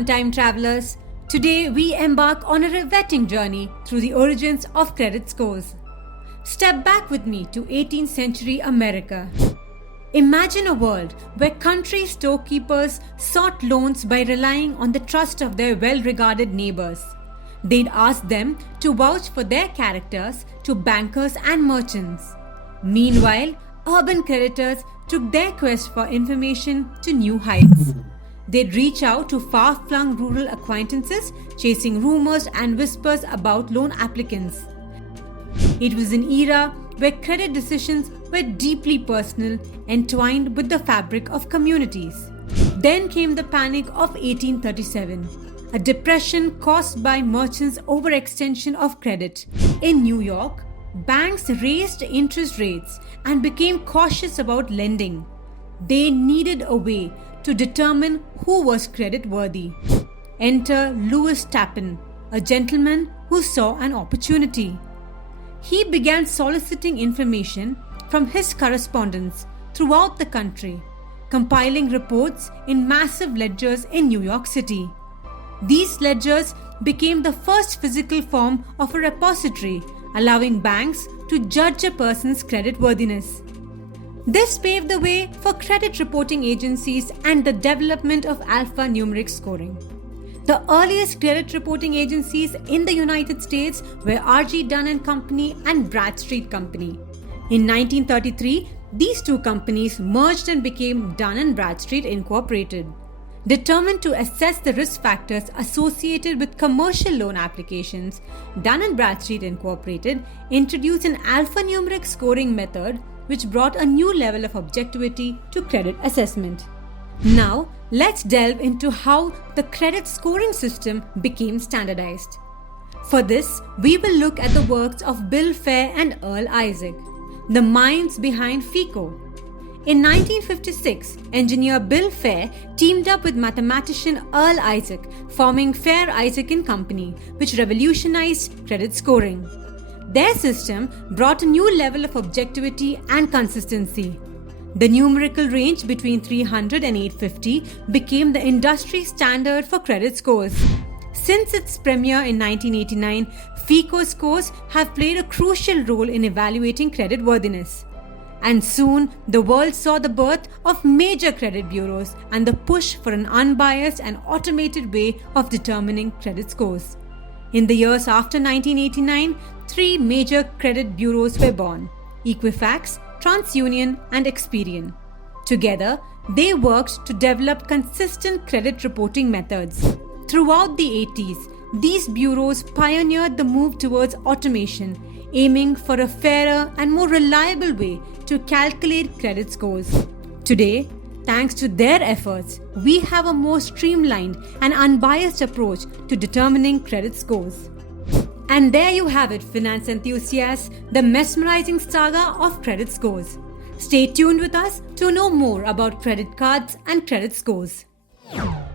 Welcome, time travelers. Today we embark on a riveting journey through the origins of credit scores. Step back with me to 18th century America. Imagine a world where country storekeepers sought loans by relying on the trust of their well-regarded neighbors. They'd ask them to vouch for their characters to bankers and merchants. Meanwhile, urban creditors took their quest for information to new heights. They'd reach out to far-flung rural acquaintances, chasing rumors and whispers about loan applicants. It was an era where credit decisions were deeply personal, entwined with the fabric of communities. Then came the Panic of 1837, a depression caused by merchants' overextension of credit. In New York, banks raised interest rates and became cautious about lending. They needed a way to determine who was creditworthy. Enter Lewis Tappan, a gentleman who saw an opportunity. He began soliciting information from his correspondents throughout the country, compiling reports in massive ledgers in New York City. These ledgers became the first physical form of a repository, allowing banks to judge a person's creditworthiness. This paved the way for credit reporting agencies and the development of alphanumeric scoring. The earliest credit reporting agencies in the United States were R.G. Dun Company and Bradstreet Company. In 1933, these two companies merged and became Dun Bradstreet Inc. Determined to assess the risk factors associated with commercial loan applications, Dun Bradstreet Inc. introduced an alphanumeric scoring method which brought a new level of objectivity to credit assessment. Now, let's delve into how the credit scoring system became standardized. For this, we will look at the works of Bill Fair and Earl Isaac, the minds behind FICO. In 1956, engineer Bill Fair teamed up with mathematician Earl Isaac, forming Fair Isaac & Company, which revolutionized credit scoring. Their system brought a new level of objectivity and consistency. The numerical range between 300 and 850 became the industry standard for credit scores. Since its premiere in 1989, FICO scores have played a crucial role in evaluating creditworthiness. And soon, the world saw the birth of major credit bureaus and the push for an unbiased and automated way of determining credit scores. In the years after 1989, three major credit bureaus were born: Equifax, TransUnion, and Experian. Together, they worked to develop consistent credit reporting methods. Throughout the 80s, these bureaus pioneered the move towards automation, aiming for a fairer and more reliable way to calculate credit scores. Today, thanks to their efforts, we have a more streamlined and unbiased approach to determining credit scores. And there you have it, finance enthusiasts, the mesmerizing saga of credit scores. Stay tuned with us to know more about credit cards and credit scores.